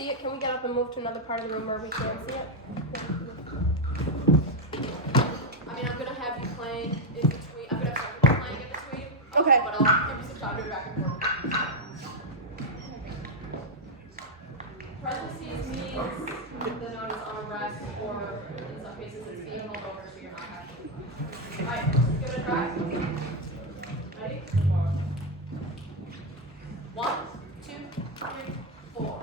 see it, can we get up and move to another part of the room where we can see it? I mean, I'm going to have you playing in between. I'm going to have you playing in between. Okay. But I'll give you some time to go back and forth. Parentheses means the note is on a rest, or in some cases it's being held over, so you're not actually. Alright, give it a try. Ready? 1, 2, 3, 4.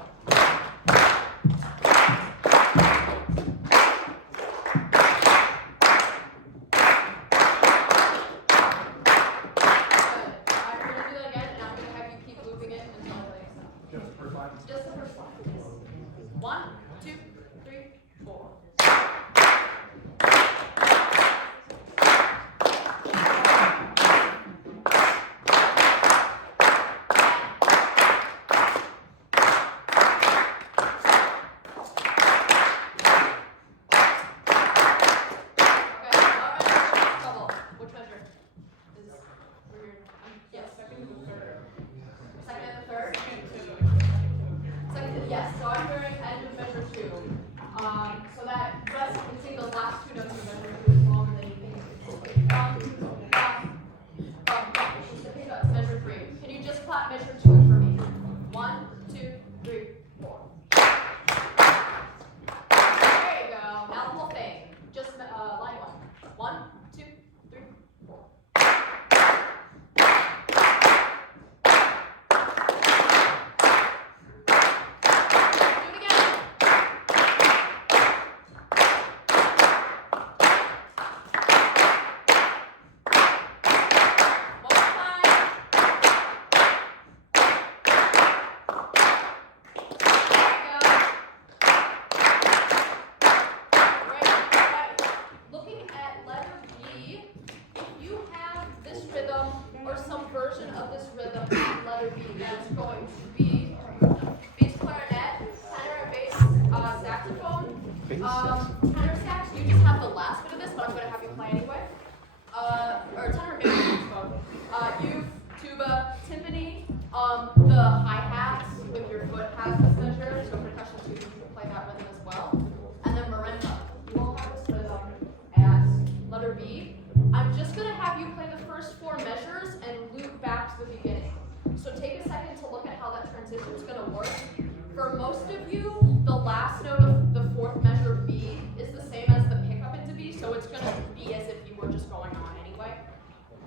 Just the first one. 1, 2, 3, 4. Which measure? Is where you're, yes, second and third. Second and the third? Yes, so I'm hearing end of measure 2. So that rest, you can sing those last 2 notes of measure 2 is longer than you think it's measure 3. Can you just clap measure 2 for me? 1, 2, 3, 4. There you go. Now the whole thing. Just line 1. 1, 2, 3, 4. Tenor sax, you just have the last bit of this, but I'm going to have you play anyway. Or tenor bass saxophone. Youth, tuba, timpani, the hi-hats with your foot has this measure, so percussion too, you can play that rhythm as well. And then marimba, you all have this rhythm at letter B. I'm just going to have you play the first 4 measures and loop back to the beginning. So take a second to look at how that transition is going to work. For most of you, the last note of the 4th measure B is the same as the pickup into B, so it's going to be as if you were just going on anyway.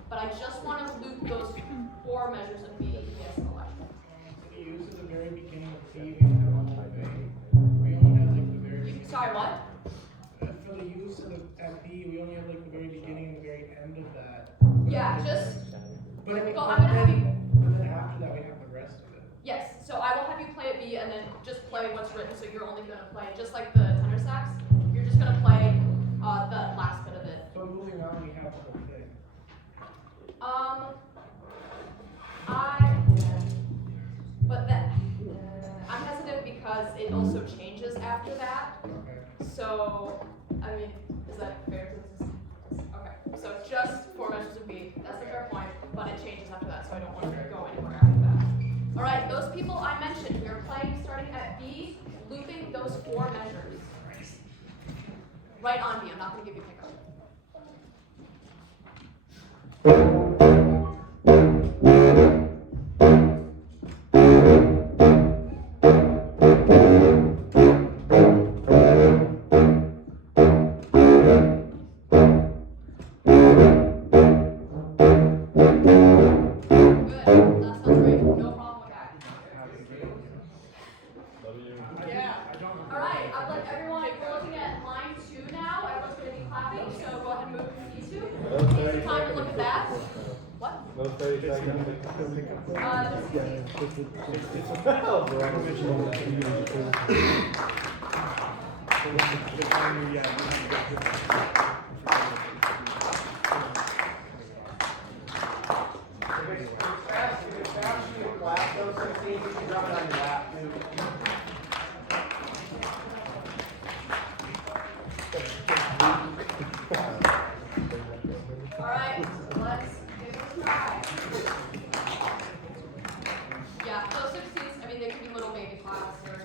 But I just want to loop those 4 measures of B into the selection. For the use at the very beginning of B, we don't have all the way. We only have like the very beginning. Sorry, what? For the use at B, we only have like the very beginning and the very end of that. Yeah, just. But I'm going to have you. And then after that, we have the rest of it. Yes, so I will have you play at B and then just play what's written, so you're only going to play, just like the tenor sax, you're just going to play the last bit of it. So moving on, we have the whole thing. I'm hesitant because it also changes after that. Okay. So, I mean, is that fair? Okay, so just 4 measures of B, that's a fair point, but it changes after that, so I don't want to go anywhere after that. All right, those people I mentioned, we are playing starting at B, looping those 4 measures. Right on B, I'm not going to give you pickup. Alright, let's give it a try. Yeah, those 16s, I mean, they could be little baby class or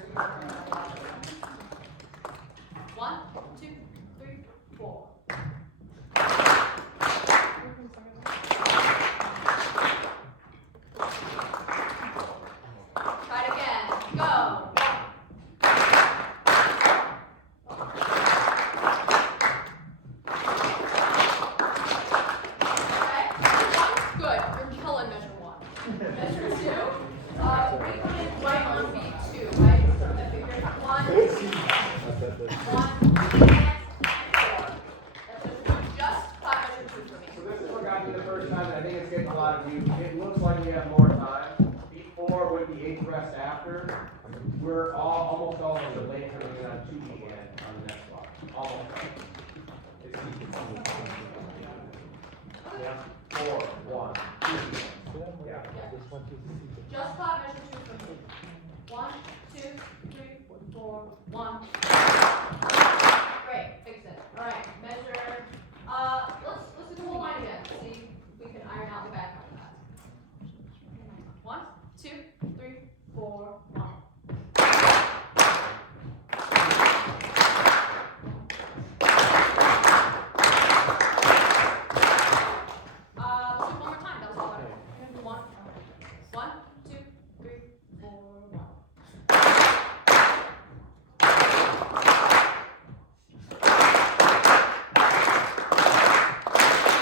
almost all of the lanes are going on 2 again on the next block. Almost all. It's easy. Yeah. 4, 1, 2. Yeah. Just clap, measure 2 for me. 1, 2, 3, 4, 1. Great, fix it. All right, measure. Let's do the whole line again. See if we can iron out the back of that. 1, 2, 3, 4, 1. Let's do it one more time. That was all better. 1, 2, 3, 4, 1.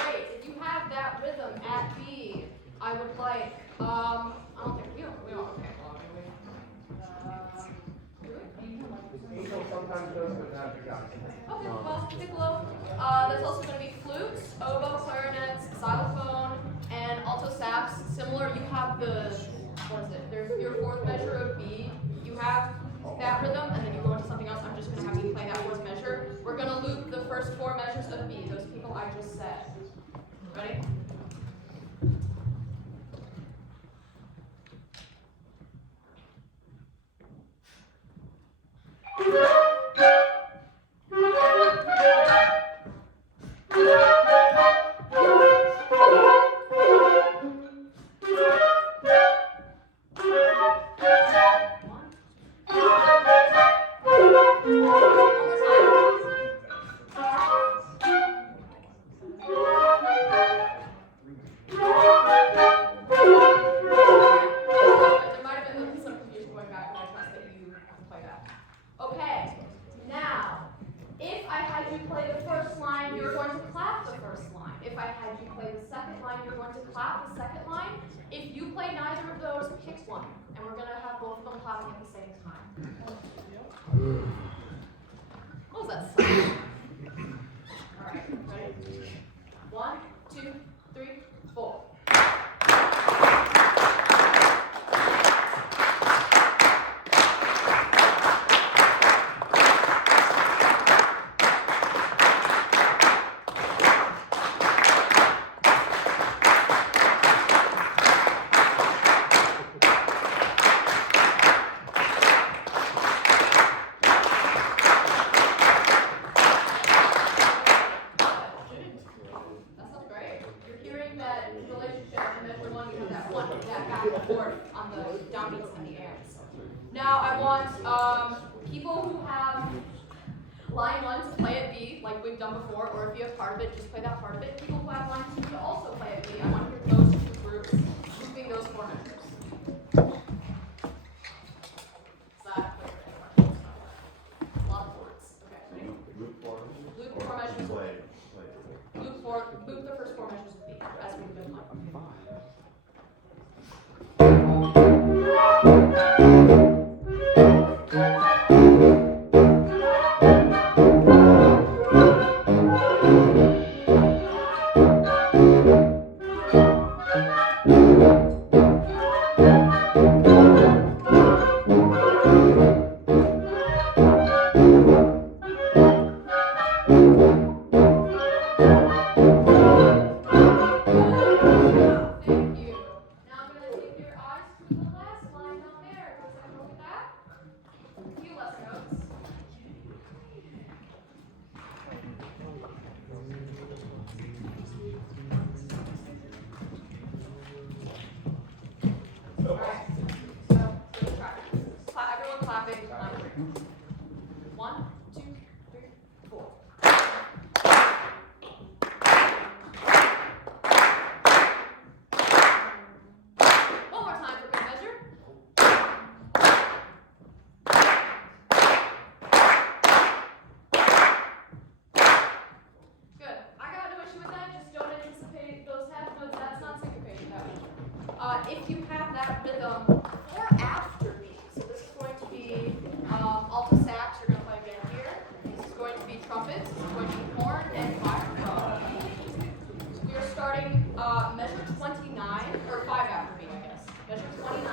Great. If you have that rhythm at B, I would like. I don't think we don't. Okay. Do it? Angel sometimes does, but not the guy. Okay, well, piccolo. That's also going to be flutes, oboe, clarinets, xylophone, and alto sax. Similar, you have the, what is it? There's your fourth measure of B. You have that rhythm, and then you go into something else. I'm just going to have you play that fourth measure. We're going to loop the first 4 measures of B, those people I just said. Ready? What was that sound? Alright, ready? 1, 2, 3, 4. Now I want people who have line 1 to play at B, like we've done before, or if you have part of it, just play that part of it. People who have line 2 to also play at B, I want to hear those 2 groups looping those 4 measures. Is that clear for anyone? A lot of words. Okay, ready? Loop 4 measures of B. Loop the first 4 measures of B, as we've been playing. If you have that rhythm or after beat, so this is going to be alto sax, you're going to play again here. This is going to be trumpets, this is going to be horn and fire. We are starting measure 29, or 5 after beat, I guess. Measure 29.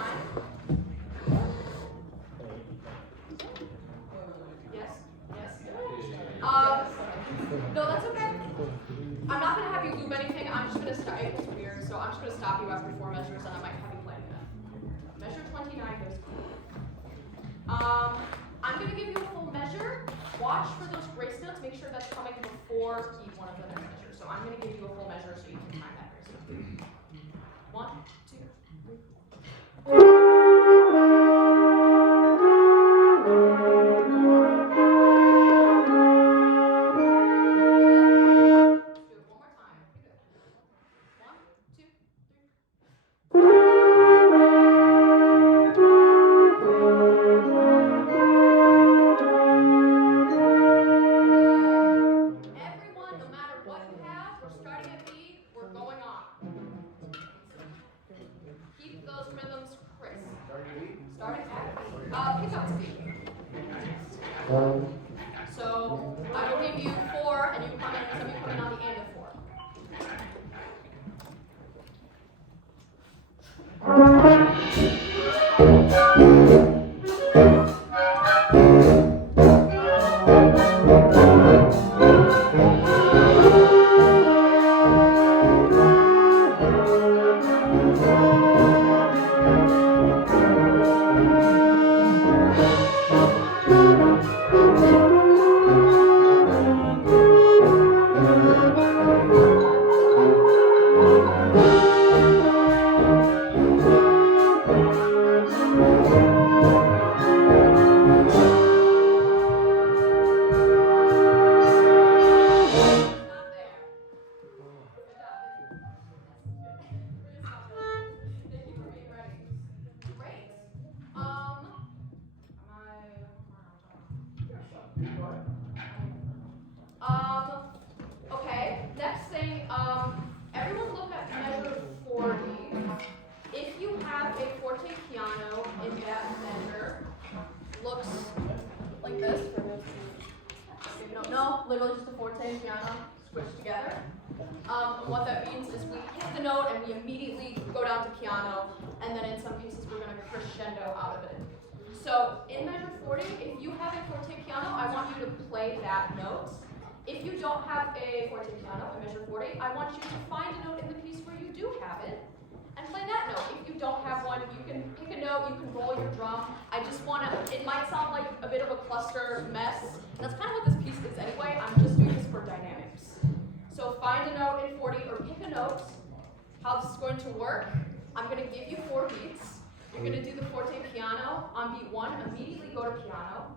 No, that's okay. I'm not gonna have you loop anything. I'm just gonna stop. It's weird, so I'm just gonna stop you after 4 measures, and I might have you play again. Measure 29 goes. I'm gonna give you a full measure. Watch for those grace notes. Make sure that's coming before each one of the next measures. So I'm gonna give you a full measure so you can time that grace note. 1, 2, 3. Everyone, no matter what you have, we're starting at B, we're going on. Keep those rhythms crisp. Starting at B. Pick up to B. So I will give you 4, and you come in, some of you come in on the end of 4. Thank you for being ready. Great. Okay, next thing, everyone look at measure 40. If you have a forte piano in that measure, looks like this. For those who maybe don't know, literally just a forte piano squished together. What that means is we hit the note and we immediately go down to piano, and then in some cases we're going to crescendo out of it. So in measure 40, if you have a forte piano, I want you to play that note. If you don't have a forte piano in measure 40, I want you to find a note in the piece where you do have it and play that note. If you don't have one, you can pick a note, you can roll your drum. I just want to, it might sound like a bit of a cluster mess. That's kind of what this piece is anyway. I'm just doing this for dynamics. So find a note in 40 or pick a note. How this is going to work, I'm going to give you 4 beats. You're going to do the forte piano on beat 1, immediately go to piano.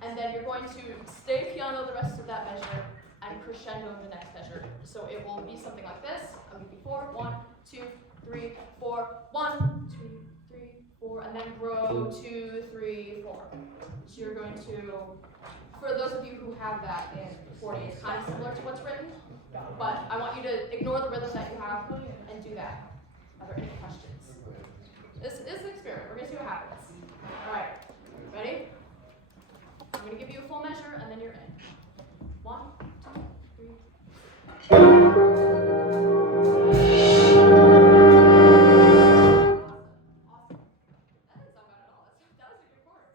And then you're going to stay piano the rest of that measure and crescendo in the next measure. So it will be something like this. I'll give you 4, 1, 2, 3, 4, 1, 2, 3, 4, and then grow 2, 3, 4. So you're going to, for those of you who have that in 40, it's kind of similar to what's written, but I want you to ignore the rhythm that you have and do that. Are there any questions? This is an experiment. We're going to see what happens. All right. Ready? I'm going to give you a full measure, and then you're in. 1, 2, 3. Awesome. That didn't sound bad at all. That was a good chorus.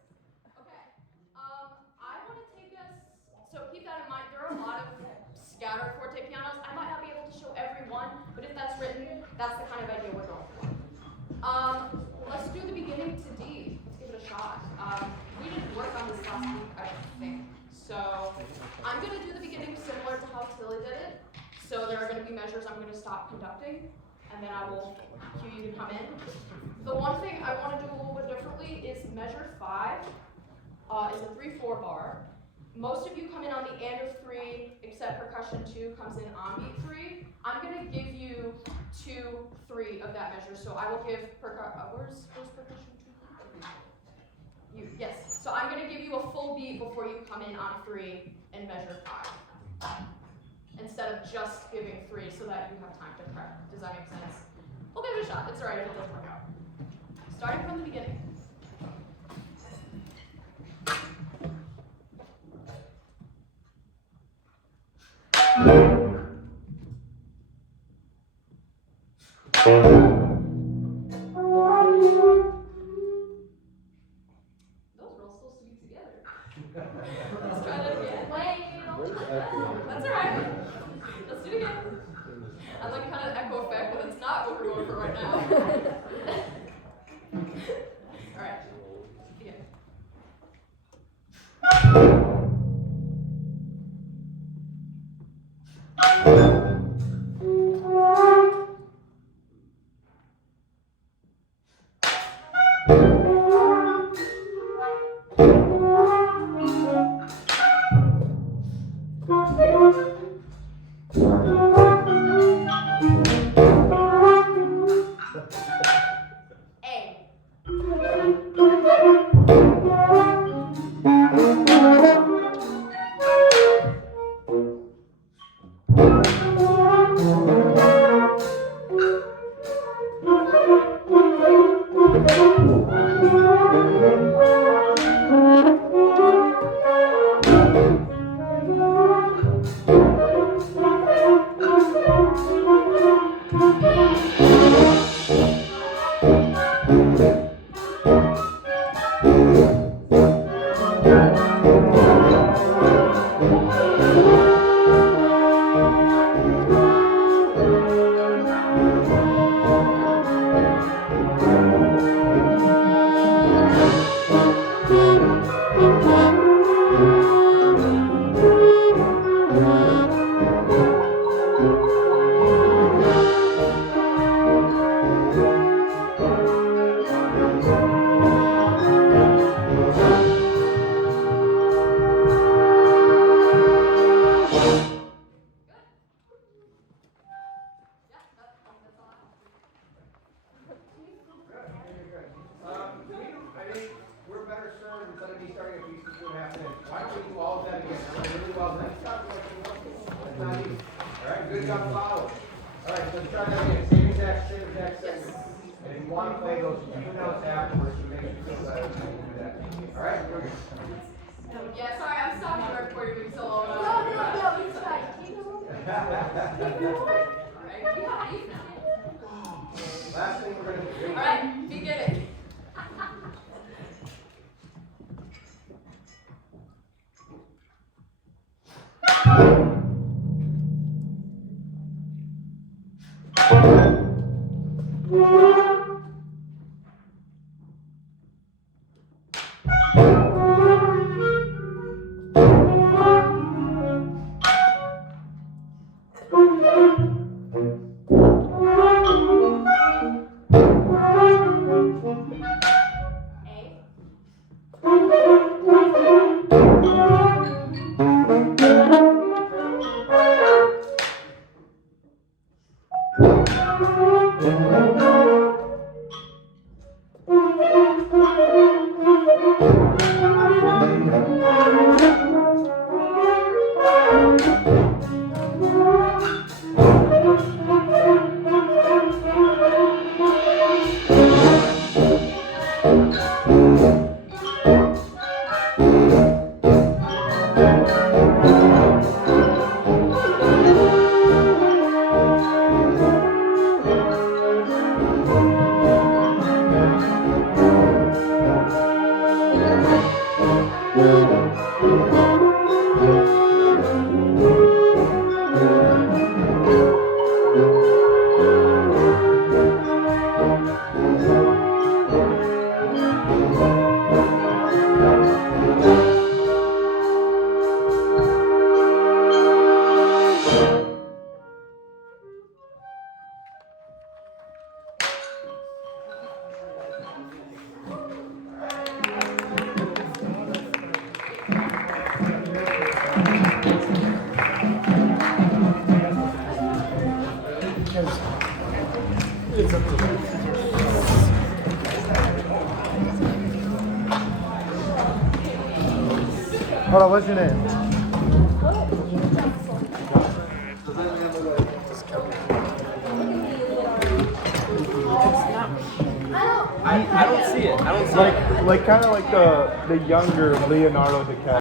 Okay. I want to take us. So keep that in mind. There are a lot of scattered forte pianos. I might not be able to show every one, but if that's written, that's the kind of idea we're going for. Let's do the beginning to D. Let's give it a shot. We didn't work on this last week, I think. So I'm going to do the beginning similar to how Tilly did it. So there are going to be measures I'm going to stop conducting, and then I will cue you to come in. The one thing I want to do a little bit differently is measure 5 is a 3/4 bar. Most of you come in on the end of 3, except percussion 2 comes in on beat 3. I'm going to give you 2, 3 of that measure. So I will give where's percussion 2? Yes. So I'm going to give you a full beat before you come in on 3 in measure 5. Instead of just giving 3 so that you have time to prep. Does that make sense? We'll give it a shot. It's alright if it doesn't work out. Starting from the beginning. Those were all supposed to be together. Let's try that again. Wait, That's alright. Let's do it again. I like kind of echo effect, but that's not what we're going for right now. Alright. Begin. I think we're better served instead of me starting at pieces 2.5 minutes. Why don't we do all of that again? That went really well. Nice job. That's not easy. All right, good job, follow. All right, so let's try that again. Same exact segment. And if you want to play those 2 notes afterwards, to make you feel better, you can do that. All right, we're good. Yeah, sorry, I'm stopping right before you're being solo. No, it's fine. Keep it moving. Alright, we have these now. Last thing we're going to do. Alright, begin it. Hold on, what's your name? I don't see it. Like kind of like the younger Leonardo DiCaprio.